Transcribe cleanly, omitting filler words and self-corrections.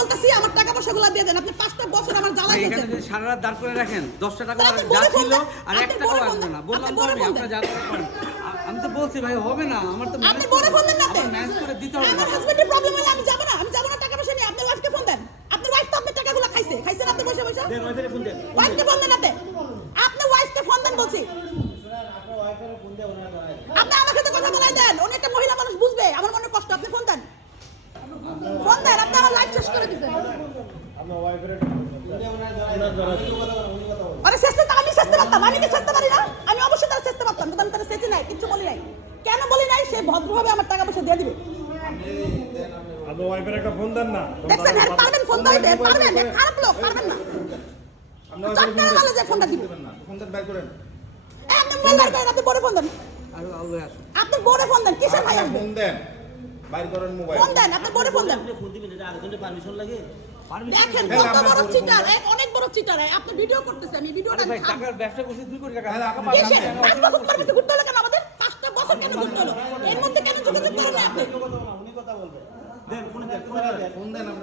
বলতাছি আমার টাকা পয়সাগুলো দিয়ে দেন। আপনি 5টা বছর আমার জ্বালাইতেছেন। এখানে সারা রাত দাঁড় করে রাখেন 10টা টাকা যা ছিল আর 1 টাকাও আসবে না। বললাম তো আমি আপনারা যা করেন। আমি তো বলছি ভাই হবে না, আমার তো আপনি বড় ফোন দেন না। ম্যানেজ করে দিতে হবে। আমার হাজবেন্ডের প্রবলেম হলে আমি যাব না। আমি যাব না টাকা পয়সা নিয়ে। আপনার ওয়াইফকে ফোন দেন। আপনার ওয়াইফ তো আপনার টাকাগুলো খাইছে। খাইছেন আপনি পয়সা পয়সা? দেন ওইটারে ফোন দেন। ওয়াইফকে ফোন দেন আপনি। আপনি ওয়াইফকে ফোন দেন বলছি। আপনি আমার সাথে কথা বলাই দেন। উনি একটা মহিলা মানুষ বুঝবে আমার মনে কষ্ট। আপনি ফোন দেন। ফোন দেন। আপনি আমার লাইফ শেষ করে দিবেন। আপনার ওয়াইফের আরে চেষ্টা তো আমি চেষ্টা করতাম। আমি কি চেষ্টা পারি না? আমি অবশ্যই তার চেষ্টা করতাম। কিন্তু আমি তার চেষ্টা নাই, কিছু বলি নাই। কেন বলি নাই? সে ভদ্রভাবে আমার টাকা পয়সা দিয়ে দিবে। আপনার ওয়াইফের একটা ফোন দেন না। দেখছেন হ্যাঁ পারবেন ফোন দিতে পারবেন। খারাপ লোক পারবেন না। চটকারে বলে যে ফোনটা দিবেন না। ফোন দেন বাইর করেন। আপনি মোবাইল করেন। আপনি বড় ফোন দেন। আর আলবে আসুন। আপনি বড় ফোন দেন। কিসের ভাই আসবে? ফোন দেন, বাইর করেন মোবাইল। ফোন দেন। আপনি বড় ফোন দেন। ফোন দিবেন এটা আরেকজনের পারমিশন লাগে। দেখেন হ্যাঁ, কত আমার বড় বড় চিটার। ফোন অনেক বড় চিটার। আপনি ভিডিও করতেছেন। আমি ভিডিওটা ভাই টাকার ব্যবসা করছি 2 কোটি টাকা। হ্যাঁ, টাকা আপনি কিসের? পাঠান। 5 বছর পরে বেশি ঘুরতে হলো কেন আমাদের? 5টা বছর কেন ঘুরতে হলো? এর মধ্যে কেন যোগাযোগ করেন না আপনি? উনি কথা বলবেন। দেন ফোন দেন, ফোন দেন। ফোন দেন আপনি।